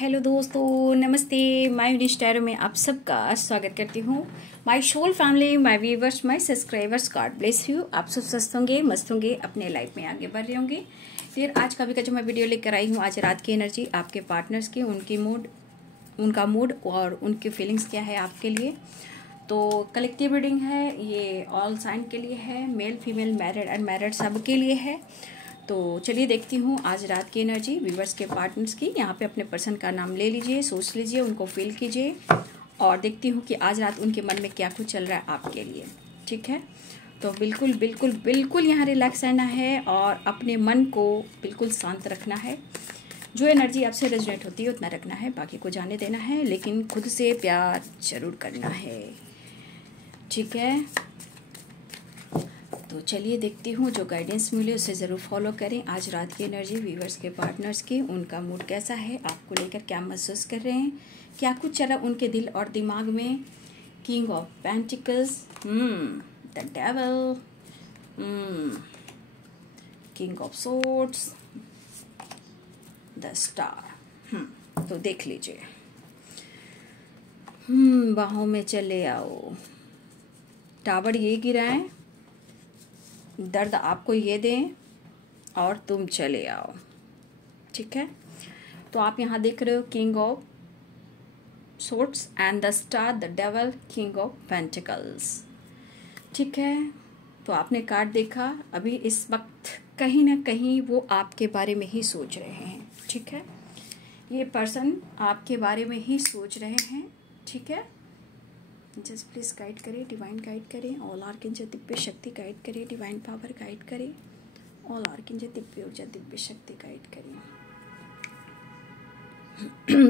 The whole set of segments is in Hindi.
हेलो दोस्तों, नमस्ते। माय विनीश टैरो में आप सबका स्वागत करती हूँ। My soul family, my viewers, my subscribers, God bless you. आप सब स्वस्थ होंगे, मस्त होंगे, अपने लाइफ में आगे बढ़ रहे होंगे। फिर आज का भी जो मैं वीडियो लेकर आई हूँ, आज रात की एनर्जी आपके पार्टनर्स की, उनका मूड और उनकी फीलिंग्स क्या है आपके लिए। तो कलेक्टिव रीडिंग है, ये ऑल साइन के लिए है, मेल फीमेल मैरिड अनमैरिड सब के लिए है। तो चलिए देखती हूँ आज रात की एनर्जी व्यूवर्स के पार्टनर्स की। यहाँ पे अपने पर्सन का नाम ले लीजिए, सोच लीजिए, उनको फील कीजिए और देखती हूँ कि आज रात उनके मन में क्या कुछ चल रहा है आपके लिए। ठीक है, तो बिल्कुल बिल्कुल बिल्कुल यहाँ रिलैक्स रहना है और अपने मन को बिल्कुल शांत रखना है। जो एनर्जी आपसे रेजोनेट होती है उतना रखना है, बाकी को जाने देना है, लेकिन खुद से प्यार जरूर करना है। ठीक है, तो चलिए देखती हूँ, जो गाइडेंस मिले उसे ज़रूर फॉलो करें। आज रात की एनर्जी व्यूवर्स के पार्टनर्स की, उनका मूड कैसा है, आपको लेकर क्या महसूस कर रहे हैं, क्या कुछ चला उनके दिल और दिमाग में। King of pentacles, the devil, king of swords, the star. तो देख लीजिए। बाहों में चले आओ। टावर ये गिराएं, दर्द आपको ये दें और तुम चले आओ। ठीक है, तो आप यहाँ देख रहे हो king of swords and the star, the devil, king of pentacles. ठीक है, तो आपने कार्ड देखा, अभी इस वक्त कहीं ना कहीं वो आपके बारे में ही सोच रहे हैं। ठीक है, ये पर्सन आपके बारे में ही सोच रहे हैं। ठीक है, जस्ट प्लीज गाइड करें, डिवाइन गाइड करें, ऑल आर्कएंजल दिव्य शक्ति गाइड करें, डिवाइन पावर गाइड करें, ऑल आर्कएंजल दिव्य ऊर्जा दिव्य शक्ति गाइड करें।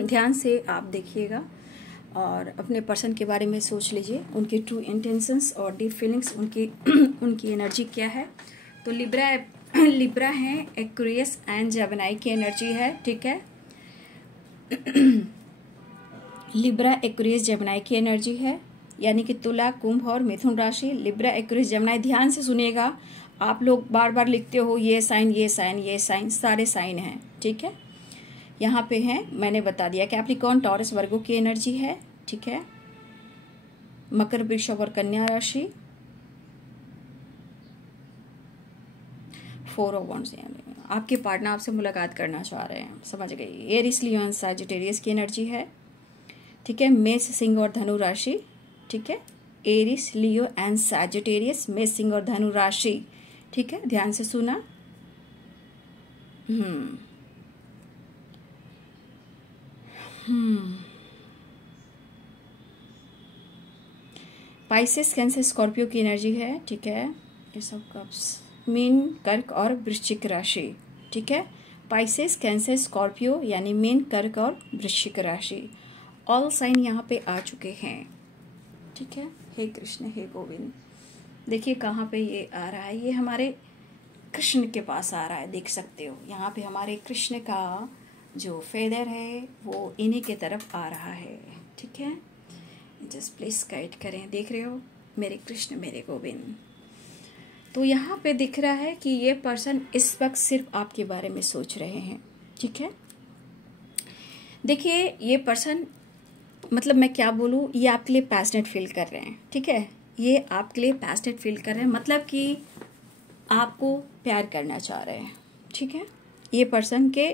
ध्यान से आप देखिएगा और अपने पर्सन के बारे में सोच लीजिए, उनके ट्रू इंटेंशंस और डीप फीलिंग्स, उनकी एनर्जी क्या है। तो लिब्रा है, एक्वेरियस एंड जेमिनी की एनर्जी है। ठीक है, लिब्रा, एक्वेरियस, जेमिनी की एनर्जी है, यानी कि तुला, कुंभ और मिथुन राशि। लिब्रा, एक्वेरियस, जेमिनी, ध्यान से सुनिएगा। आप लोग बार बार लिखते हो ये साइन, ये साइन, ये साइन, सारे साइन हैं। ठीक है, यहाँ पे हैं, मैंने बता दिया। कैप्रिकॉर्न, टॉरस, वर्गो की एनर्जी है। ठीक है, मकर, वृषभ और कन्या राशि। 4 ऑफ वांड्स, आपके पार्टनर आपसे मुलाकात करना चाह रहे हैं, समझ गए। एरिस, लियो, सैजिटेरियस की एनर्जी है। ठीक है, मेष, सिंह और धनु राशि। ठीक है, एरिस, लियो एंड सैजिटेरियस, मेष, सिंह और धनु राशि। ठीक है, ध्यान से सुना। पाइसेस, कैंसर, स्कॉर्पियो की एनर्जी है। ठीक है, ये सब कप्स, मीन, कर्क और वृश्चिक राशि। ठीक है, पाइसेस, कैंसर, स्कॉर्पियो यानी मीन, कर्क और वृश्चिक राशि। ऑल साइन यहाँ पे आ चुके हैं। ठीक है, हे कृष्ण, हे गोविंद। देखिए कहाँ पे ये आ रहा है, ये हमारे कृष्ण के पास आ रहा है, देख सकते हो। यहाँ पे हमारे कृष्ण का जो फेदर है वो इन्हीं के तरफ आ रहा है। ठीक है, जस्ट प्लीज गाइड करें। देख रहे हो, मेरे कृष्ण, मेरे गोविंद। तो यहाँ पे दिख रहा है कि ये पर्सन इस वक्त सिर्फ आपके बारे में सोच रहे हैं। ठीक है, देखिए ये पर्सन, मतलब मैं क्या बोलूँ, ये आपके लिए पैशनेट फील कर रहे हैं। ठीक है, ये आपके लिए पैशनेट फील कर रहे हैं, मतलब कि आपको प्यार करना चाह रहे हैं। ठीक है, ये पर्सन के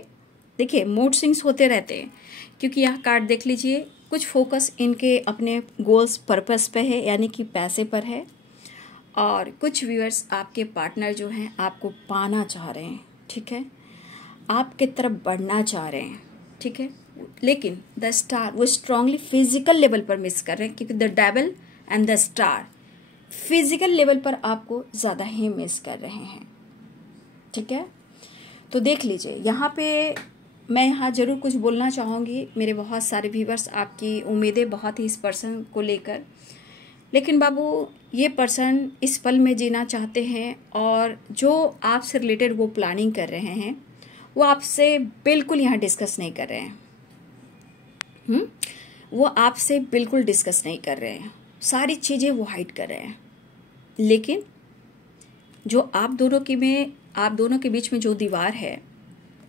देखिए मूड स्विंग्स होते रहते हैं, क्योंकि यहाँ कार्ड देख लीजिए, कुछ फोकस इनके अपने गोल्स, पर्पस पे है, यानी कि पैसे पर है, और कुछ व्यूअर्स आपके पार्टनर जो हैं आपको पाना चाह रहे हैं। ठीक है, आपके तरफ बढ़ना चाह रहे हैं। ठीक है, लेकिन द स्टार वो स्ट्रांगली फिजिकल लेवल पर मिस कर रहे हैं, क्योंकि the devil and the star physical level पर आपको ज़्यादा ही मिस कर रहे हैं। ठीक है, तो देख लीजिए, यहाँ पे मैं यहाँ जरूर कुछ बोलना चाहूँगी। मेरे बहुत सारे व्यूअर्स, आपकी उम्मीदें बहुत ही इस पर्सन को लेकर, लेकिन बाबू ये पर्सन इस पल में जीना चाहते हैं, और जो आपसे रिलेटेड वो प्लानिंग कर रहे हैं वो आपसे बिल्कुल यहाँ डिस्कस नहीं कर रहे हैं। वो आपसे बिल्कुल डिस्कस नहीं कर रहे हैं, सारी चीज़ें वो हाइड कर रहे हैं। लेकिन जो आप दोनों के बीच में जो दीवार है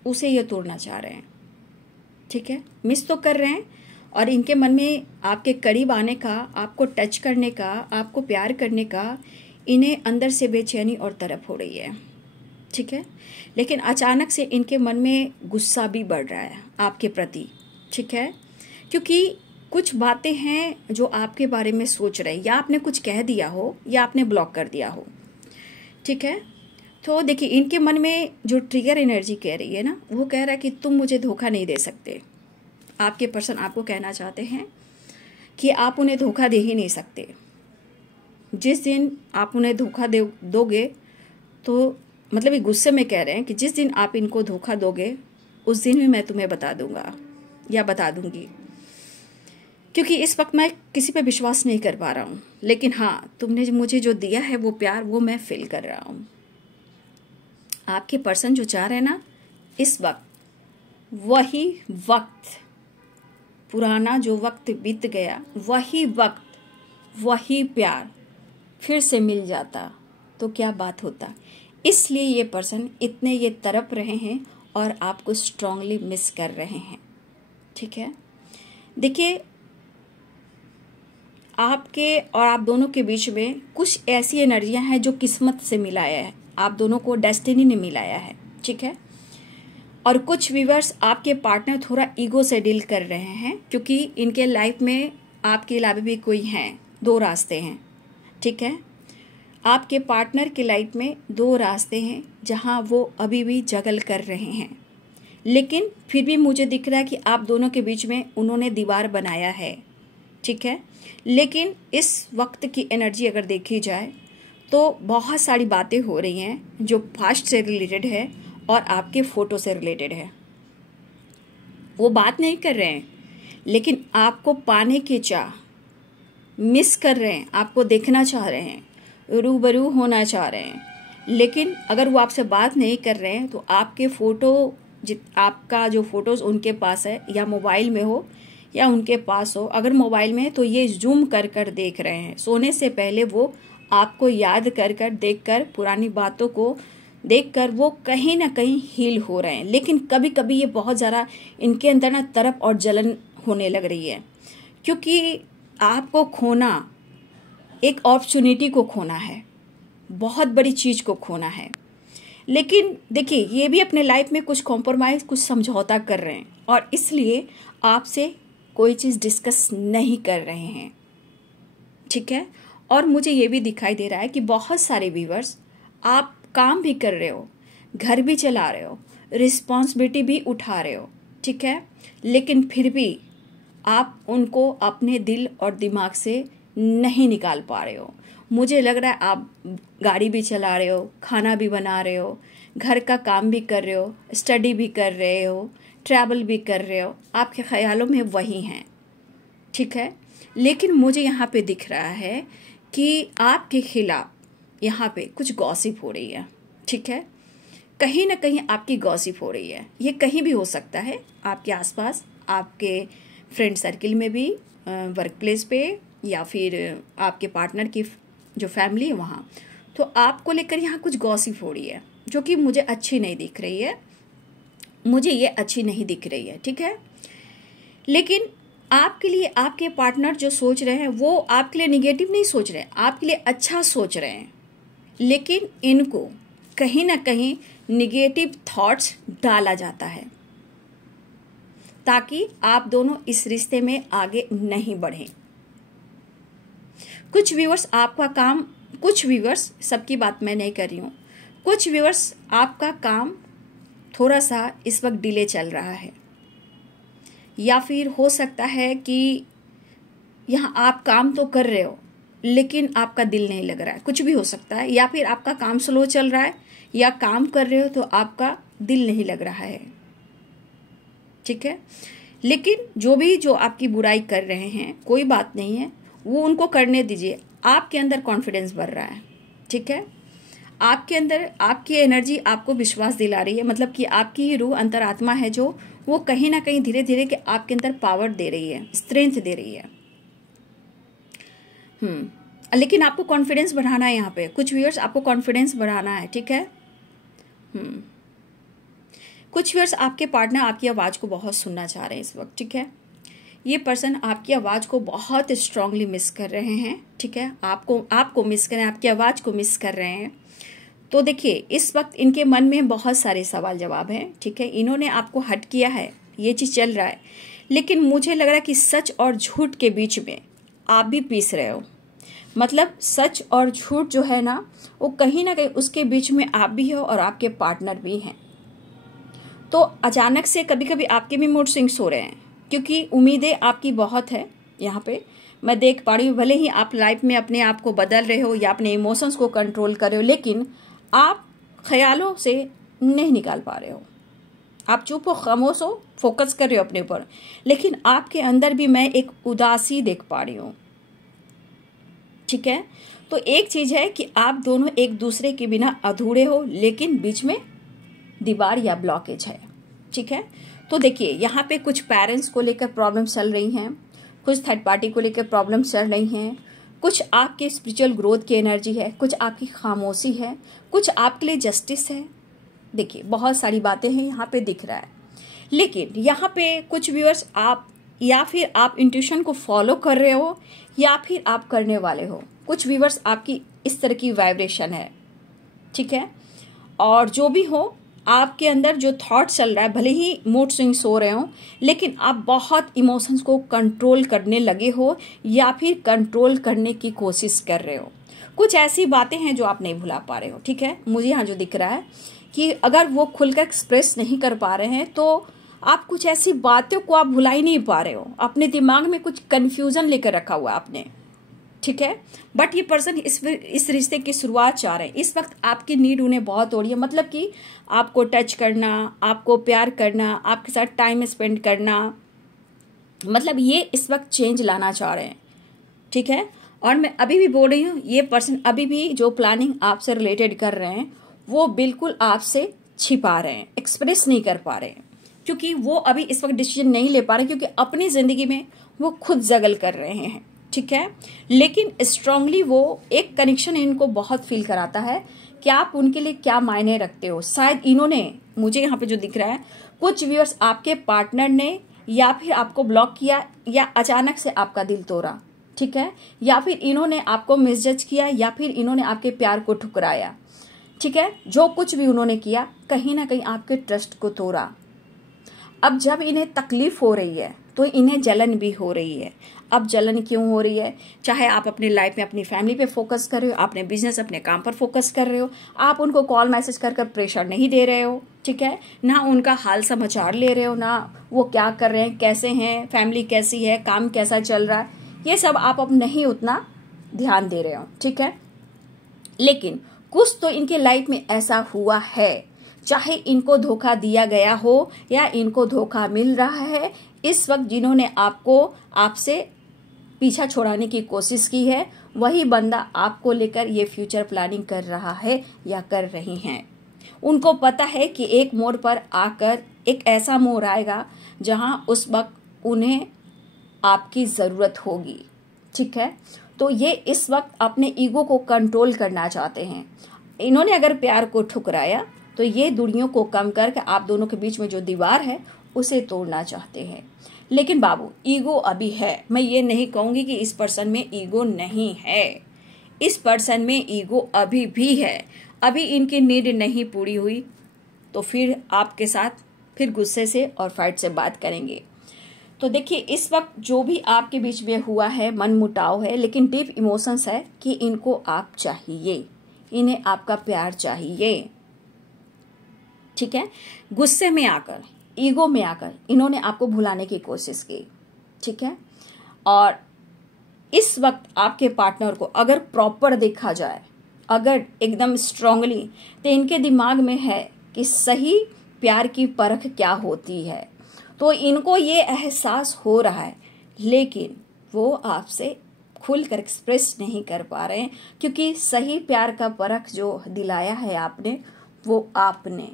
उसे ये तोड़ना चाह रहे हैं। ठीक है, मिस तो कर रहे हैं और इनके मन में आपके करीब आने का, आपको टच करने का, आपको प्यार करने का, इन्हें अंदर से बेचैनी और तड़प हो रही है। ठीक है, लेकिन अचानक से इनके मन में गुस्सा भी बढ़ रहा है आपके प्रति। ठीक है, क्योंकि कुछ बातें हैं जो आपके बारे में सोच रहे हैं, या आपने कुछ कह दिया हो या आपने ब्लॉक कर दिया हो। ठीक है, तो देखिए इनके मन में जो ट्रिगर एनर्जी कह रही है ना, वो कह रहा है कि तुम मुझे धोखा नहीं दे सकते। आपके पर्सन आपको कहना चाहते हैं कि आप उन्हें धोखा दे ही नहीं सकते। जिस दिन आप उन्हें धोखा दोगे तो मतलब ये गुस्से में कह रहे हैं कि जिस दिन आप इनको धोखा दोगे उस दिन भी मैं तुम्हें बता दूंगा या बता दूंगी, क्योंकि इस वक्त मैं किसी पे विश्वास नहीं कर पा रहा हूँ। लेकिन हाँ, तुमने मुझे जो दिया है वो प्यार, वो मैं फील कर रहा हूँ। आपके पर्सन जो चाह रहे हैं ना, इस वक्त वही वक्त, पुराना जो वक्त बीत गया, वही वक्त, वही प्यार फिर से मिल जाता तो क्या बात होता। इसलिए ये पर्सन इतने ये तड़प रहे हैं और आपको स्ट्रांगली मिस कर रहे हैं। ठीक है, देखिए आपके और आप दोनों के बीच में कुछ ऐसी एनर्जियां हैं जो किस्मत से मिलाया है, आप दोनों को डेस्टिनी ने मिलाया है। ठीक है, और कुछ व्यूअर्स आपके पार्टनर थोड़ा ईगो से डील कर रहे हैं, क्योंकि इनके लाइफ में आपके अलावा भी कोई हैं, दो रास्ते हैं। ठीक है, आपके पार्टनर के लाइफ में दो रास्ते हैं जहां वो अभी भी जगल कर रहे हैं, लेकिन फिर भी मुझे दिख रहा है कि आप दोनों के बीच में उन्होंने दीवार बनाया है। ठीक है, लेकिन इस वक्त की एनर्जी अगर देखी जाए तो बहुत सारी बातें हो रही हैं जो पास्ट से रिलेटेड है और आपके फोटो से रिलेटेड है। वो बात नहीं कर रहे हैं, लेकिन आपको पाने की चाह, मिस कर रहे हैं, आपको देखना चाह रहे हैं, रूबरू होना चाह रहे हैं। लेकिन अगर वो आपसे बात नहीं कर रहे हैं तो आपके फोटो, आपका जो फोटोज उनके पास है, या मोबाइल में हो या उनके पास हो, अगर मोबाइल में है तो ये जूम कर कर देख रहे हैं। सोने से पहले वो आपको याद कर कर, देख कर, पुरानी बातों को देख कर वो कहीं ना कहीं हील हो रहे हैं। लेकिन कभी कभी ये बहुत ज़्यादा इनके अंदर ना तड़प और जलन होने लग रही है, क्योंकि आपको खोना, एक अपॉर्चुनिटी को खोना है, बहुत बड़ी चीज को खोना है। लेकिन देखिए ये भी अपने लाइफ में कुछ कॉम्प्रोमाइज, कुछ समझौता कर रहे हैं और इसलिए आपसे कोई चीज डिस्कस नहीं कर रहे हैं। ठीक है, और मुझे ये भी दिखाई दे रहा है कि बहुत सारे व्यूअर्स, आप काम भी कर रहे हो, घर भी चला रहे हो, रिस्पॉन्सिबिलिटी भी उठा रहे हो। ठीक है, लेकिन फिर भी आप उनको अपने दिल और दिमाग से नहीं निकाल पा रहे हो। मुझे लग रहा है आप गाड़ी भी चला रहे हो, खाना भी बना रहे हो, घर का काम भी कर रहे हो, स्टडी भी कर रहे हो, ट्रैवल भी कर रहे हो, आपके ख्यालों में वही हैं। ठीक है, लेकिन मुझे यहाँ पे दिख रहा है कि आपके खिलाफ यहाँ पे कुछ गॉसिप हो रही है। ठीक है, कहीं ना कहीं आपकी गॉसिप हो रही है। ये कहीं भी हो सकता है, आपके आसपास, आपके फ्रेंड सर्किल में भी, वर्क प्लेस पे, या फिर आपके पार्टनर की जो फैमिली है वहाँ। तो आपको लेकर यहाँ कुछ गॉसिप हो रही है जो कि मुझे अच्छी नहीं दिख रही है, मुझे ये अच्छी नहीं दिख रही है। ठीक है, लेकिन आपके लिए आपके पार्टनर जो सोच रहे हैं वो आपके लिए निगेटिव नहीं सोच रहे हैं, आपके लिए अच्छा सोच रहे हैं। लेकिन इनको कहीं ना कहीं निगेटिव थॉट्स डाला जाता है ताकि आप दोनों इस रिश्ते में आगे नहीं बढ़ें। कुछ व्यूअर्स आपका काम, कुछ व्यूअर्स, सबकी बात मैं नहीं कर रही हूँ, कुछ व्यूअर्स आपका काम थोड़ा सा इस वक्त डिले चल रहा है, या फिर हो सकता है कि यहाँ आप काम तो कर रहे हो लेकिन आपका दिल नहीं लग रहा है, कुछ भी हो सकता है। या फिर आपका काम स्लो चल रहा है, या काम कर रहे हो तो आपका दिल नहीं लग रहा है। ठीक है, लेकिन जो आपकी बुराई कर रहे हैं, कोई बात नहीं है, वो उनको करने दीजिए। आपके अंदर कॉन्फिडेंस बढ़ रहा है। ठीक है, आपके अंदर आपकी एनर्जी आपको विश्वास दिला रही है, मतलब कि आपकी रूह, अंतरात्मा है जो, वो कहीं ना कहीं धीरे धीरे के आपके अंदर पावर दे रही है, स्ट्रेंथ दे रही है। लेकिन आपको कॉन्फिडेंस बढ़ाना है। यहाँ पे कुछ व्यूअर्स आपको कॉन्फिडेंस बढ़ाना है। ठीक है, कुछ व्यूअर्स आपके पार्टनर आपकी आवाज़ को बहुत सुनना चाह रहे हैं इस वक्त, ठीक है। ये पर्सन आपकी आवाज़ को बहुत स्ट्रांगली मिस कर रहे हैं, ठीक है। आपको मिस कर रहे हैं, आपकी आवाज़ को मिस कर रहे हैं। तो देखिए इस वक्त इनके मन में बहुत सारे सवाल जवाब हैं, ठीक है। इन्होंने आपको हर्ट किया है, ये चीज़ चल रहा है, लेकिन मुझे लग रहा है कि सच और झूठ के बीच में आप भी पीस रहे हो। मतलब सच और झूठ जो है ना, वो कहीं ना कहीं उसके बीच में आप भी हो और आपके पार्टनर भी हैं। तो अचानक से कभी कभी आपके भी मूड स्विंग्स हो रहे हैं, क्योंकि उम्मीदें आपकी बहुत है यहाँ पे मैं देख पा रही हूँ। भले ही आप लाइफ में अपने आप को बदल रहे हो या अपने इमोशंस को कंट्रोल कर रहे हो, लेकिन आप ख्यालों से नहीं निकाल पा रहे हो। आप चुप हो, खामोश हो, फोकस कर रहे हो अपने ऊपर, लेकिन आपके अंदर भी मैं एक उदासी देख पा रही हूँ, ठीक है। तो एक चीज है कि आप दोनों एक दूसरे के बिना अधूरे हो, लेकिन बीच में दीवार या ब्लॉकेज है, ठीक है। तो देखिए यहाँ पे कुछ पेरेंट्स को लेकर प्रॉब्लम चल रही हैं, कुछ थर्ड पार्टी को लेकर प्रॉब्लम चल रही हैं, कुछ आपके स्पिरिचुअल ग्रोथ की एनर्जी है, कुछ आपकी खामोशी है, कुछ आपके लिए जस्टिस है। देखिए बहुत सारी बातें हैं यहाँ पे दिख रहा है, लेकिन यहाँ पे कुछ व्यूअर्स आप या फिर आप इंट्यूशन को फॉलो कर रहे हो या फिर आप करने वाले हो। कुछ व्यूअर्स आपकी इस तरह की वाइब्रेशन है, ठीक है। और जो भी हो आपके अंदर जो थॉट चल रहा है, भले ही मूड स्विंग्स हो रहे हो, लेकिन आप बहुत इमोशंस को कंट्रोल करने लगे हो या फिर कंट्रोल करने की कोशिश कर रहे हो। कुछ ऐसी बातें हैं जो आप नहीं भुला पा रहे हो, ठीक है। मुझे यहाँ जो दिख रहा है कि अगर वो खुलकर एक्सप्रेस नहीं कर पा रहे हैं, तो आप कुछ ऐसी बातों को आप भुला ही नहीं पा रहे हो। अपने दिमाग में कुछ कंफ्यूजन लेकर रखा हुआ है आपने, ठीक है। बट ये पर्सन इस रिश्ते की शुरुआत चाह रहे हैं। इस वक्त आपकी नीड उन्हें बहुत हो रही है, मतलब कि आपको टच करना, आपको प्यार करना, आपके साथ टाइम स्पेंड करना, मतलब ये इस वक्त चेंज लाना चाह रहे हैं, ठीक है। और मैं अभी भी बोल रही हूँ, ये पर्सन अभी भी जो प्लानिंग आपसे रिलेटेड कर रहे हैं वो बिल्कुल आपसे छिपा रहे हैं, एक्सप्रेस नहीं कर पा रहे हैं, क्योंकि वो अभी इस वक्त डिसीजन नहीं ले पा रहे, क्योंकि अपनी जिंदगी में वो खुद जगल कर रहे हैं, ठीक है। लेकिन स्ट्रांगली वो एक कनेक्शन इनको बहुत फील कराता है कि आप उनके लिए क्या मायने रखते हो। शायद इन्होंने, मुझे यहाँ पे जो दिख रहा है, कुछ व्यूअर्स आपके पार्टनर ने या फिर आपको ब्लॉक किया या अचानक से आपका दिल तोड़ा, ठीक है। या फिर इन्होंने आपको मिसजज किया या फिर इन्होंने आपके प्यार को ठुकराया, ठीक है। जो कुछ भी उन्होंने किया, कहीं ना कहीं आपके ट्रस्ट को तोड़ा। अब जब इन्हें तकलीफ हो रही है तो इन्हें जलन भी हो रही है। अब जलन क्यों हो रही है? चाहे आप अपनी लाइफ में अपनी फैमिली पे फोकस कर रहे हो, अपने बिजनेस अपने काम पर फोकस कर रहे हो, आप उनको कॉल मैसेज कर प्रेशर नहीं दे रहे हो, ठीक है ना, उनका हाल समाचार ले रहे हो ना, वो क्या कर रहे हैं, कैसे हैं, फैमिली कैसी है, काम कैसा चल रहा है, ये सब आप अब नहीं उतना ध्यान दे रहे हो, ठीक है। लेकिन कुछ तो इनके लाइफ में ऐसा हुआ है, चाहे इनको धोखा दिया गया हो या इनको धोखा मिल रहा है, इस वक्त जिन्होंने आपको आपसे पीछा छोड़ाने की कोशिश की है, वही बंदा आपको लेकर ये फ्यूचर प्लानिंग कर रहा है या कर रही हैं। उनको पता है कि एक मोड़ पर आकर एक ऐसा मोड़ आएगा जहां उस वक्त उन्हें आपकी जरूरत होगी, ठीक है। तो ये इस वक्त अपने ईगो को कंट्रोल करना चाहते हैं। इन्होंने अगर प्यार को ठुकराया तो ये दूरियों को कम करके आप दोनों के बीच में जो दीवार है उसे तोड़ना चाहते हैं। लेकिन बाबू, ईगो अभी है, मैं ये नहीं कहूंगी कि इस पर्सन में ईगो नहीं है, इस पर्सन में ईगो अभी भी है। अभी इनकी नीड नहीं पूरी हुई तो फिर आपके साथ फिर गुस्से से और फाइट से बात करेंगे। तो देखिए इस वक्त जो भी आपके बीच में हुआ है मन मुटाव है, लेकिन डीप इमोशंस है कि इनको आप चाहिए, इन्हें आपका प्यार चाहिए, ठीक है। गुस्से में आकर, ईगो में आकर इन्होंने आपको भुलाने की कोशिश की, ठीक है। और इस वक्त आपके पार्टनर को अगर प्रॉपर देखा जाए, अगर एकदम स्ट्रांगली, तो इनके दिमाग में है कि सही प्यार की परख क्या होती है। तो इनको ये एहसास हो रहा है, लेकिन वो आपसे खुलकर एक्सप्रेस नहीं कर पा रहे हैं, क्योंकि सही प्यार का परख जो दिलाया है आपने, वो आपने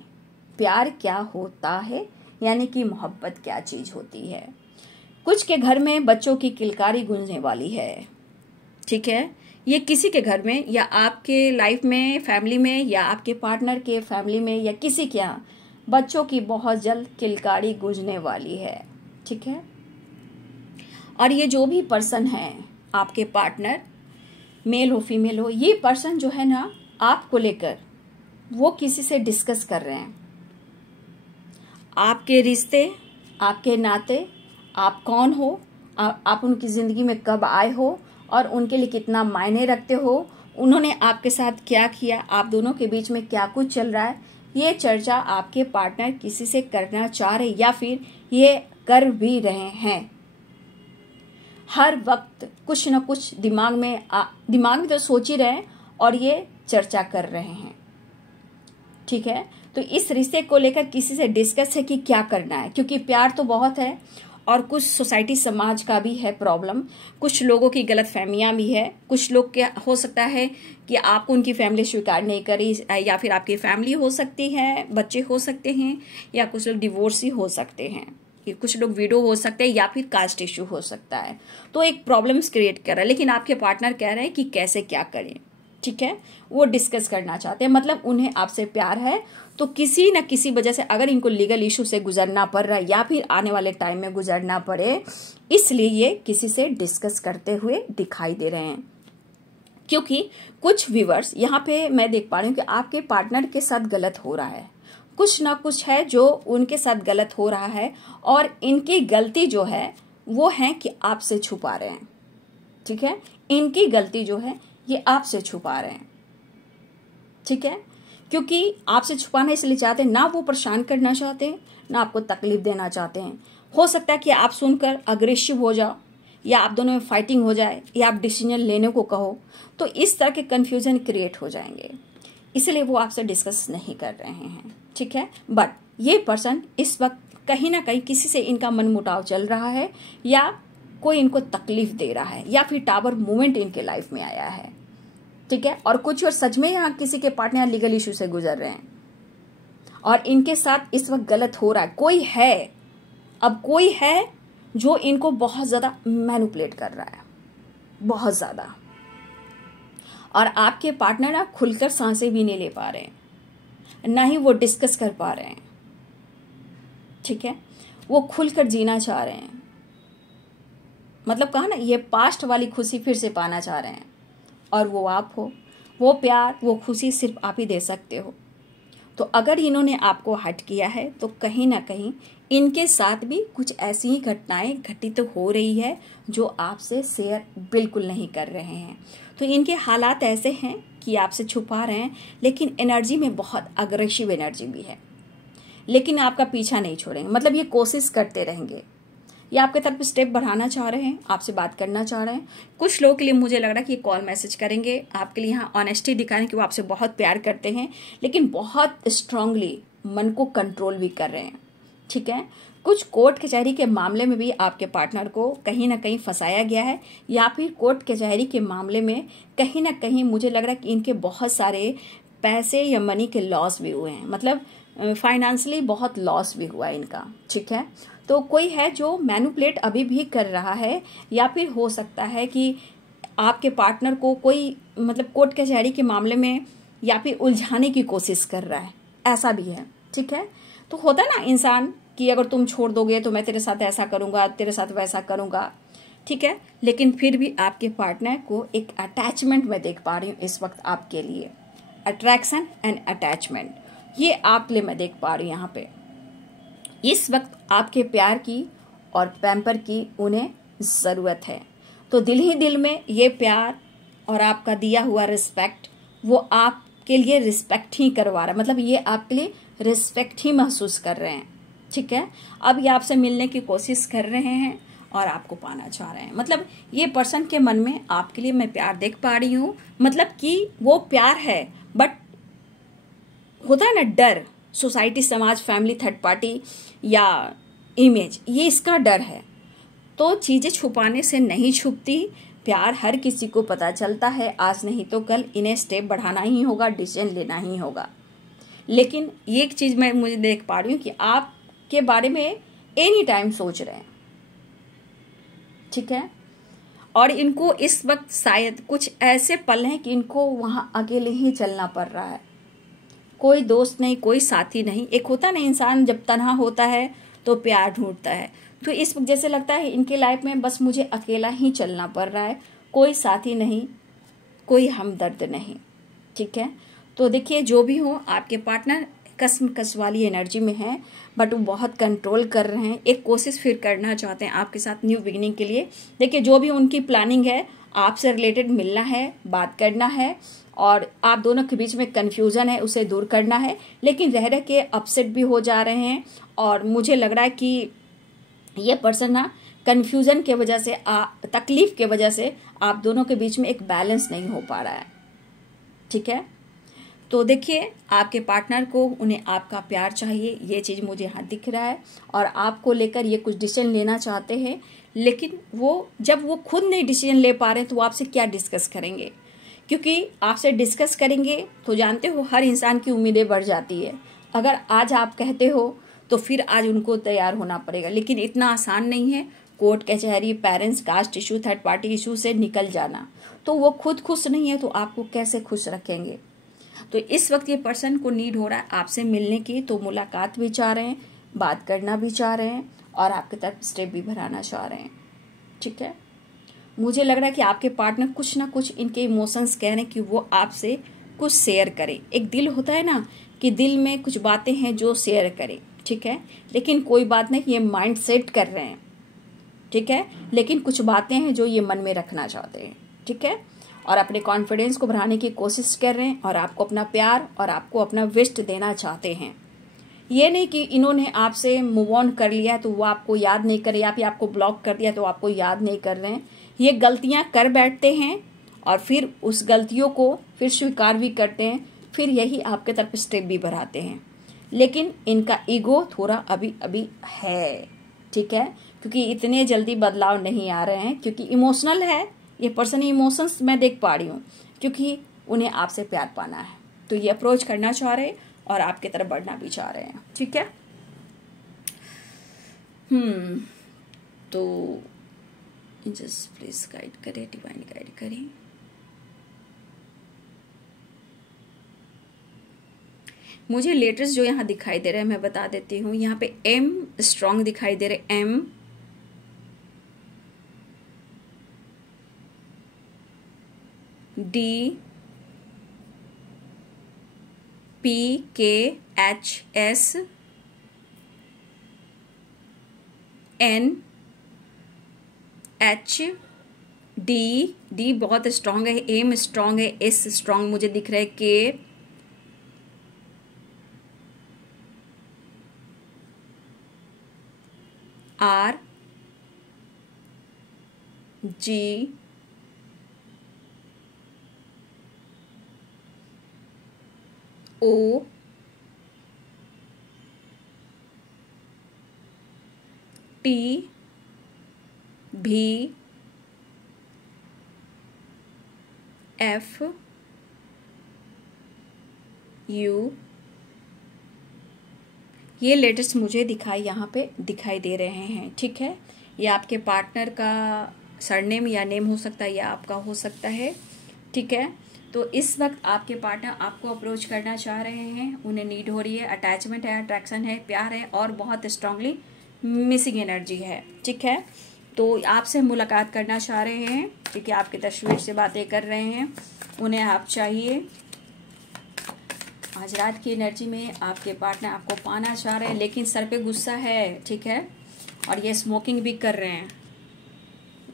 प्यार क्या होता है, यानी कि मोहब्बत क्या चीज होती है। कुछ के घर में बच्चों की किलकारी गूंजने वाली है, ठीक है। ये किसी के घर में या आपके लाइफ में, फैमिली में, या आपके पार्टनर के फैमिली में, या किसी के यहाँ बच्चों की बहुत जल्द किलकारी गूंजने वाली है। ठीक है, और ये जो भी पर्सन है आपके पार्टनर, मेल हो फीमेल हो, ये पर्सन जो है ना आपको लेकर वो किसी से डिस्कस कर रहे हैं। आपके रिश्ते, आपके नाते, आप कौन हो, आप उनकी जिंदगी में कब आए हो और उनके लिए कितना मायने रखते हो, उन्होंने आपके साथ क्या किया, आप दोनों के बीच में क्या कुछ चल रहा है, ये चर्चा आपके पार्टनर किसी से करना चाह रहे या फिर ये कर भी रहे हैं। हर वक्त कुछ न कुछ दिमाग में तो सोच ही रहे हैं और ये चर्चा कर रहे हैं। ठीक है, तो इस रिश्ते को लेकर किसी से डिस्कस है कि क्या करना है, क्योंकि प्यार तो बहुत है और कुछ सोसाइटी समाज का भी है प्रॉब्लम, कुछ लोगों की गलत फहमियां भी है। कुछ लोग क्या हो सकता है कि आपको उनकी फैमिली स्वीकार नहीं करी, या फिर आपकी फैमिली हो सकती है, बच्चे हो सकते हैं, या कुछ लोग डिवोर्स ही हो सकते हैं, कुछ लोग विडो हो सकते हैं, या फिर कास्ट इश्यू हो सकता है। तो एक प्रॉब्लम्स क्रिएट कर रहा है, लेकिन आपके पार्टनर कह रहे हैं कि कैसे क्या करें। ठीक है, वो डिस्कस करना चाहते हैं, मतलब उन्हें आपसे प्यार है। तो किसी न किसी वजह से अगर इनको लीगल इशू से गुजरना पड़ रहा है या फिर आने वाले टाइम में गुजरना पड़े, इसलिए ये किसी से डिस्कस करते हुए दिखाई दे रहे हैं। क्योंकि कुछ व्यूअर्स यहाँ पे मैं देख पा रही हूँ कि आपके पार्टनर के साथ गलत हो रहा है, कुछ ना कुछ है जो उनके साथ गलत हो रहा है, और इनकी गलती जो है वो है कि आपसे छुपा रहे हैं। ठीक है, इनकी गलती जो है ये आपसे छुपा रहे हैं। ठीक है, क्योंकि आपसे छुपाना इसलिए चाहते हैं, ना वो परेशान करना चाहते हैं, ना आपको तकलीफ देना चाहते हैं। हो सकता है कि आप सुनकर अग्रेसिव हो जाओ, या आप दोनों में फाइटिंग हो जाए, या आप डिसीजन लेने को कहो, तो इस तरह के कंफ्यूजन क्रिएट हो जाएंगे, इसलिए वो आपसे डिस्कस नहीं कर रहे हैं। ठीक है, बट ये पर्सन इस वक्त कहीं ना कहीं किसी से इनका मनमुटाव चल रहा है, या कोई इनको तकलीफ दे रहा है, या फिर टावर मूवमेंट इनके लाइफ में आया है। ठीक है, और कुछ और सच में यहाँ किसी के पार्टनर लीगल इशू से गुजर रहे हैं और इनके साथ इस वक्त गलत हो रहा है। कोई है जो इनको बहुत ज्यादा मैनिपुलेट कर रहा है, बहुत ज्यादा, और आपके पार्टनर ना खुलकर सांसें भी नहीं ले पा रहे हैं, ना ही वो डिस्कस कर पा रहे हैं। ठीक है, वो खुलकर जीना चाह रहे हैं, मतलब कहा ना, ये पास्ट वाली खुशी फिर से पाना चाह रहे हैं, और वो आप हो। वो प्यार, वो खुशी सिर्फ आप ही दे सकते हो। तो अगर इन्होंने आपको हर्ट किया है तो कहीं ना कहीं इनके साथ भी कुछ ऐसी ही घटनाएं घटित हो रही है जो आपसे शेयर बिल्कुल नहीं कर रहे हैं। तो इनके हालात ऐसे हैं कि आपसे छुपा रहे हैं, लेकिन एनर्जी में बहुत अग्रेसिव एनर्जी भी है, लेकिन आपका पीछा नहीं छोड़ेंगे, मतलब ये कोशिश करते रहेंगे, ये आपके तरफ स्टेप बढ़ाना चाह रहे हैं, आपसे बात करना चाह रहे हैं। कुछ लोगों के लिए मुझे लग रहा है कि कॉल मैसेज करेंगे, आपके लिए यहाँ ऑनेस्टी दिखा रहे हैं कि वो आपसे बहुत प्यार करते हैं, लेकिन बहुत स्ट्रांगली मन को कंट्रोल भी कर रहे हैं। ठीक है, कुछ कोर्ट कचहरी के मामले में भी आपके पार्टनर को कहीं ना कहीं फंसाया गया है, या फिर कोर्ट कचहरी के मामले में कहीं ना कहीं मुझे लग रहा है कि इनके बहुत सारे पैसे या मनी के लॉस भी हुए हैं, मतलब फाइनेंशियली बहुत लॉस भी हुआ है इनका। ठीक है, तो कोई है जो मैनिपुलेट अभी भी कर रहा है, या फिर हो सकता है कि आपके पार्टनर को कोई मतलब कोर्ट कचहरी के मामले में या फिर उलझाने की कोशिश कर रहा है, ऐसा भी है। ठीक है, तो होता है ना इंसान कि अगर तुम छोड़ दोगे तो मैं तेरे साथ ऐसा करूंगा, तेरे साथ वैसा करूंगा। ठीक है, लेकिन फिर भी आपके पार्टनर को एक अटैचमेंट में देख पा रही हूँ इस वक्त आपके लिए, अट्रैक्शन एंड अटैचमेंट, ये आपके लिए मैं देख पा रही हूँ यहाँ पे। इस वक्त आपके प्यार की और पैम्पर की उन्हें ज़रूरत है, तो दिल ही दिल में ये प्यार और आपका दिया हुआ रिस्पेक्ट वो आपके लिए रिस्पेक्ट ही करवा रहा है, मतलब ये आपके लिए रिस्पेक्ट ही महसूस कर रहे हैं। ठीक है, अब ये आपसे मिलने की कोशिश कर रहे हैं और आपको पाना चाह रहे हैं, मतलब ये पर्सन के मन में आपके लिए मैं प्यार देख पा रही हूँ, मतलब कि वो प्यार है, बट होता है ना डर, सोसाइटी, समाज, फैमिली, थर्ड पार्टी या इमेज, ये इसका डर है। तो चीजें छुपाने से नहीं छुपती, प्यार हर किसी को पता चलता है, आज नहीं तो कल इन्हें स्टेप बढ़ाना ही होगा, डिसीजन लेना ही होगा। लेकिन एक चीज मैं मुझे देख पा रही हूँ कि आपके बारे में एनी टाइम सोच रहे हैं। ठीक है, और इनको इस वक्त शायद कुछ ऐसे पल हैं कि इनको वहां अकेले ही चलना पड़ रहा है, कोई दोस्त नहीं, कोई साथी नहीं। एक होता ना इंसान जब तन्हा होता है तो प्यार ढूंढता है, तो इस वक्त जैसे लगता है इनके लाइफ में बस मुझे अकेला ही चलना पड़ रहा है, कोई साथी नहीं, कोई हमदर्द नहीं। ठीक है, तो देखिए जो भी हो आपके पार्टनर कसमकस वाली एनर्जी में है, बट वो बहुत कंट्रोल कर रहे हैं। एक कोशिश फिर करना चाहते हैं आपके साथ न्यू बिगिनिंग के लिए। देखिए जो भी उनकी प्लानिंग है, आपसे रिलेटेड मिलना है, बात करना है, और आप दोनों के बीच में कन्फ्यूजन है उसे दूर करना है। लेकिन रह रह के अपसेट भी हो जा रहे हैं, और मुझे लग रहा है कि ये पर्सन ना कन्फ्यूजन के वजह से, तकलीफ के वजह से आप दोनों के बीच में एक बैलेंस नहीं हो पा रहा है। ठीक है, तो देखिए आपके पार्टनर को, उन्हें आपका प्यार चाहिए, ये चीज़ मुझे यहाँ दिख रहा है, और आपको लेकर ये कुछ डिसीजन लेना चाहते हैं। लेकिन वो जब वो खुद नहीं डिसीजन ले पा रहे तो वो आपसे क्या डिस्कस करेंगे, क्योंकि आपसे डिस्कस करेंगे तो जानते हो हर इंसान की उम्मीदें बढ़ जाती है। अगर आज आप कहते हो तो फिर आज उनको तैयार होना पड़ेगा, लेकिन इतना आसान नहीं है। कोर्ट कचहरी, parents, caste issue, third party issue से निकल जाना, तो वो खुद खुश नहीं है तो आपको कैसे खुश रखेंगे। तो इस वक्त ये पर्सन को नीड हो रहा है आपसे मिलने की, तो मुलाकात भी चाह रहे हैं, बात करना भी चाह रहे हैं, और आपकी तरफ स्टेप भी बढ़ाना चाह रहे हैं। ठीक है, मुझे लग रहा है कि आपके पार्टनर कुछ ना कुछ इनके इमोशंस कह रहे हैं कि वो आपसे कुछ शेयर करे। एक दिल होता है ना कि दिल में कुछ बातें हैं जो शेयर करे। ठीक है, लेकिन कोई बात नहीं, ये माइंड सेट कर रहे हैं। ठीक है, लेकिन कुछ बातें हैं जो ये मन में रखना चाहते हैं। ठीक है, और अपने कॉन्फिडेंस को बढ़ाने की कोशिश कर रहे हैं, और आपको अपना प्यार और आपको अपना विस्ट देना चाहते हैं। ये नहीं कि इन्होंने आपसे मूव ऑन कर लिया तो वो आपको याद नहीं करे, या फिर आपको ब्लॉक कर दिया तो आपको याद नहीं कर रहे हैं। ये गलतियां कर बैठते हैं और फिर उस गलतियों को फिर स्वीकार भी करते हैं, फिर यही आपके तरफ स्टेप भी बढ़ाते हैं। लेकिन इनका ईगो थोड़ा अभी अभी है। ठीक है, क्योंकि इतने जल्दी बदलाव नहीं आ रहे हैं, क्योंकि इमोशनल है ये पर्सन। इमोशंस मैं देख पा रही हूँ, क्योंकि उन्हें आपसे प्यार पाना है, तो ये अप्रोच करना चाह रहे हैं और आपके तरफ बढ़ना भी चाह रहे हैं। ठीक है, तो जस्ट प्लीज गाइड करें, डिवाइन गाइड करें। मुझे लेटर्स जो यहाँ दिखाई दे रहे हैं मैं बता देती हूँ। यहाँ पे एम स्ट्रॉन्ग दिखाई दे रहे, M, D, P, K, H, S, N, H, D, D बहुत स्ट्रांग है, एम स्ट्रांग है, एस स्ट्रांग मुझे दिख रहा है, K, R, G, O, T, भी, एफ, यू। ये लेटर्स मुझे यहाँ पे दिखाई दे रहे हैं। ठीक है, ये आपके पार्टनर का सरनेम या नेम हो सकता है या आपका हो सकता है। ठीक है, तो इस वक्त आपके पार्टनर आपको अप्रोच करना चाह रहे हैं, उन्हें नीड हो रही है, अटैचमेंट है, अट्रैक्शन है, प्यार है, और बहुत स्ट्रांगली मिसिंग एनर्जी है। ठीक है, तो आपसे मुलाकात करना चाह रहे हैं, ठीक है, आपकी तस्वीर से बातें कर रहे हैं, उन्हें आप चाहिए। आज रात की एनर्जी में आपके पार्टनर आपको पाना चाह रहे हैं, लेकिन सर पे गुस्सा है। ठीक है, और ये स्मोकिंग भी कर रहे हैं,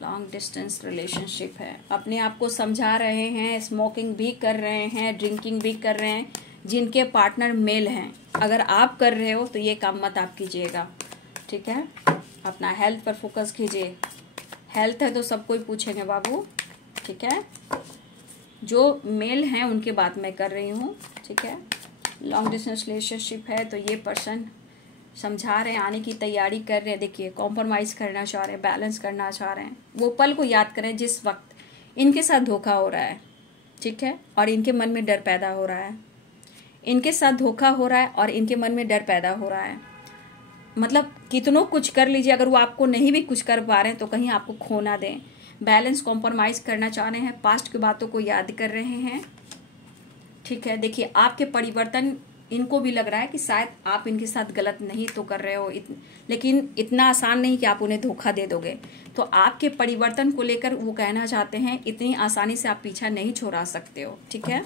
लॉन्ग डिस्टेंस रिलेशनशिप है, अपने आप को समझा रहे हैं, स्मोकिंग भी कर रहे हैं, ड्रिंकिंग भी कर रहे हैं। जिनके पार्टनर मेल हैं, अगर आप कर रहे हो तो ये काम मत आप कीजिएगा। ठीक है, अपना हेल्थ पर फोकस कीजिए। हेल्थ है तो सब कोई पूछेंगे बाबू। ठीक है, जो मेल हैं उनकी बात मैं कर रही हूँ। ठीक है, लॉन्ग डिस्टेंस रिलेशनशिप है तो ये पर्सन समझा रहे हैं, आने की तैयारी कर रहे हैं। देखिए कॉम्प्रोमाइज़ करना चाह रहे हैं, बैलेंस करना चाह रहे हैं। वो पल को याद करें जिस वक्त इनके साथ धोखा हो रहा है। ठीक है, और इनके मन में डर पैदा हो रहा है, इनके साथ धोखा हो रहा है और इनके मन में डर पैदा हो रहा है। मतलब कितनों कुछ कर लीजिए, अगर वो आपको नहीं भी कुछ कर पा रहे हैं तो कहीं आपको खो ना दें। बैलेंस कॉम्प्रोमाइज़ करना चाह रहे हैं, पास्ट की बातों को याद कर रहे हैं। ठीक है, देखिए आपके परिवर्तन इनको भी लग रहा है कि शायद आप इनके साथ गलत नहीं तो कर रहे हो, लेकिन इतना आसान नहीं कि आप उन्हें धोखा दे दोगे। तो आपके परिवर्तन को लेकर वो कहना चाहते हैं इतनी आसानी से आप पीछा नहीं छोड़ा सकते हो, ठीक है।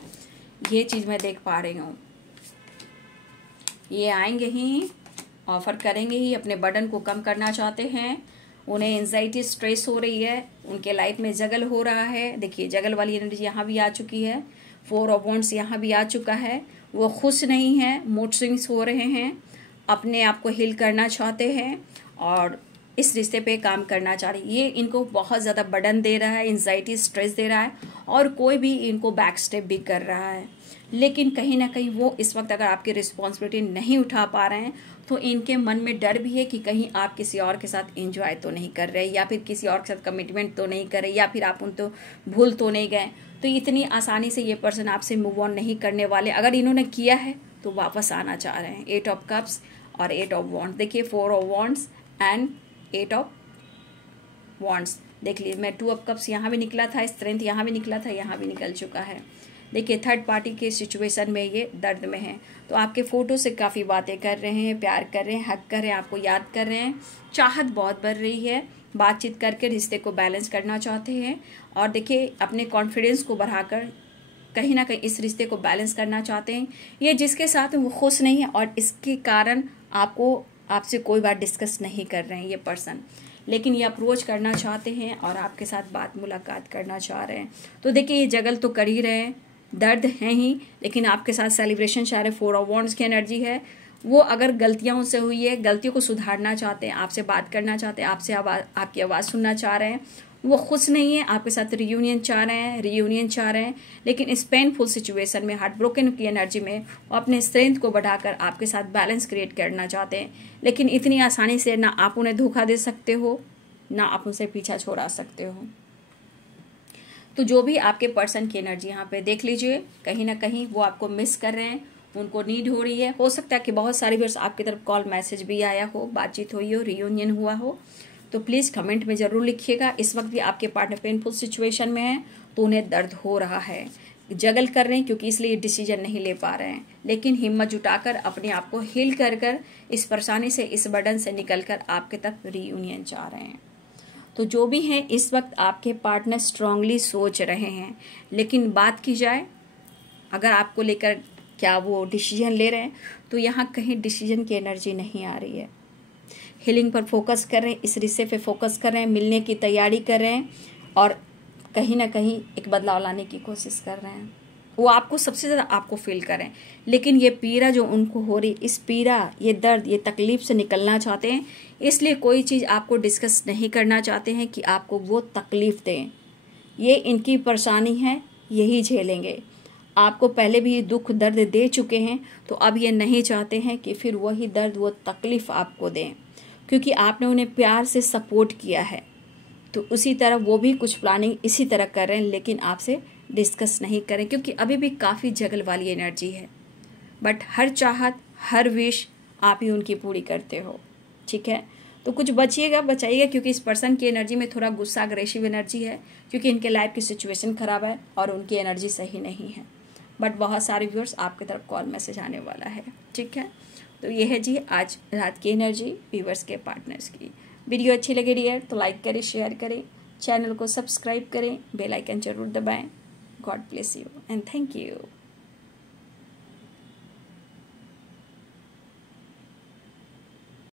ये चीज मैं देख पा रही हूँ। ये आएंगे ही, ऑफर करेंगे ही, अपने बर्डन को कम करना चाहते हैं। उन्हें एंजाइटी स्ट्रेस हो रही है, उनके लाइफ में जगल हो रहा है। देखिए जगल वाली एनर्जी यहाँ भी आ चुकी है, 4 ऑफ वांड्स यहाँ भी आ चुका है। वो खुश नहीं है, मूड स्विंग्स हो रहे हैं, अपने आप को हील करना चाहते हैं और इस रिश्ते पे काम करना चाह रहे हैं। ये इनको बहुत ज़्यादा बर्डन दे रहा है, एंजाइटी स्ट्रेस दे रहा है और कोई भी इनको बैक स्टेप भी कर रहा है। लेकिन कहीं ना कहीं वो इस वक्त अगर आपकी रिस्पॉन्सिबिलिटी नहीं उठा पा रहे हैं तो इनके मन में डर भी है कि कहीं आप किसी और के साथ एंजॉय तो नहीं कर रहे, या फिर किसी और के साथ कमिटमेंट तो नहीं कर रहे, या फिर आप उन तो भूल तो नहीं गए। तो इतनी आसानी से ये पर्सन आपसे मूव ऑन नहीं करने वाले। अगर इन्होंने किया है तो वापस आना चाह रहे हैं। 8 ऑफ कप्स और 8 ऑफ वॉन्ड्स। देखिए 4 of wands and 8 of wands. देख लीजिए, मैं 2 ऑफ कप्स यहाँ भी निकला था, स्ट्रेंथ यहाँ भी निकला था, यहाँ भी निकल चुका है। देखिए थर्ड पार्टी के सिचुएशन में ये दर्द में है, तो आपके फोटो से काफ़ी बातें कर रहे हैं, प्यार कर रहे हैं, हक कर रहे हैं, आपको याद कर रहे हैं। चाहत बहुत बढ़ रही है, बातचीत करके रिश्ते को बैलेंस करना चाहते हैं। और देखिए अपने कॉन्फिडेंस को बढ़ाकर कहीं ना कहीं इस रिश्ते को बैलेंस करना चाहते हैं। ये जिसके साथ वो खुश नहीं है और इसके कारण आपसे कोई बात डिस्कस नहीं कर रहे हैं ये पर्सन, लेकिन ये अप्रोच करना चाहते हैं और आपके साथ बात मुलाकात करना चाह रहे हैं। तो देखिए ये जगल तो कर ही रहे हैं, दर्द है ही, लेकिन आपके साथ सेलिब्रेशन चाह रहे। 4 ऑफ वॉन्ड्स की एनर्जी है। वो अगर गलतियां उनसे हुई है, गलतियों को सुधारना चाहते हैं, आपसे बात करना चाहते हैं, आपसे आपकी आवाज़ सुनना चाह रहे हैं। वो खुश नहीं है, आपके साथ रियूनियन चाह रहे हैं, लेकिन इस पेनफुल सिचुएशन में, हार्ट ब्रोकन की एनर्जी में वो अपने स्ट्रेंथ को बढ़ाकर आपके साथ बैलेंस क्रिएट करना चाहते हैं। लेकिन इतनी आसानी से ना आप उन्हें धोखा दे सकते हो, ना आप उनसे पीछा छोड़ा सकते हो। तो जो भी आपके पर्सन की एनर्जी यहाँ पे देख लीजिए, कहीं ना कहीं वो आपको मिस कर रहे हैं, उनको नीड हो रही है। हो सकता है कि बहुत सारी व्यूअर्स आपकी तरफ कॉल मैसेज भी आया हो, बातचीत हुई हो, रियूनियन हुआ हो। तो प्लीज़ कमेंट में ज़रूर लिखिएगा। इस वक्त भी आपके पार्टनर पेनफुल सिचुएशन में है तो उन्हें दर्द हो रहा है, जगल कर रहे हैं क्योंकि इसलिए डिसीजन नहीं ले पा रहे हैं। लेकिन हिम्मत जुटाकर अपने आप को हील कर इस परेशानी से, इस बर्डन से निकलकर आपके तक रियूनियन चाह रहे हैं। तो जो भी हैं इस वक्त आपके पार्टनर स्ट्रांगली सोच रहे हैं। लेकिन बात की जाए अगर आपको लेकर क्या वो डिसीजन ले रहे हैं, तो यहाँ कहीं डिसीजन की एनर्जी नहीं आ रही है। हीलिंग पर फोकस कर रहे हैं, इस रिश्ते पे फोकस कर रहे हैं, मिलने की तैयारी कर रहे हैं और कहीं ना कहीं एक बदलाव लाने की कोशिश कर रहे हैं। वो आपको सबसे ज़्यादा आपको फील करें, लेकिन ये पीड़ा जो उनको हो रही, इस पीड़ा, ये दर्द, ये तकलीफ से निकलना चाहते हैं। इसलिए कोई चीज़ आपको डिस्कस नहीं करना चाहते हैं कि आपको वो तकलीफ दें। ये इनकी परेशानी है, यही झेलेंगे। आपको पहले भी दुख दर्द दे चुके हैं, तो अब ये नहीं चाहते हैं कि फिर वही दर्द, वो तकलीफ आपको दें, क्योंकि आपने उन्हें प्यार से सपोर्ट किया है। तो उसी तरह वो भी कुछ प्लानिंग इसी तरह कर रहे हैं, लेकिन आपसे डिस्कस नहीं करें क्योंकि अभी भी काफ़ी जगल वाली एनर्जी है। बट हर चाहत, हर विश आप ही उनकी पूरी करते हो, ठीक है। तो कुछ बचाइएगा क्योंकि इस पर्सन की एनर्जी में थोड़ा गुस्सा, अग्रेसिव एनर्जी है, क्योंकि इनके लाइफ की सिचुएशन खराब है और उनकी एनर्जी सही नहीं है। बट बहुत सारे व्यूअर्स आपकी तरफ कॉल मैसेज आने वाला है, ठीक है। तो ये है जी आज रात की एनर्जी व्यूअर्स के पार्टनर्स की। वीडियो अच्छी लगे डियर तो लाइक करें, शेयर करें, चैनल को सब्सक्राइब करें, बेल आइकन जरूर दबाएं। God bless you and thank you.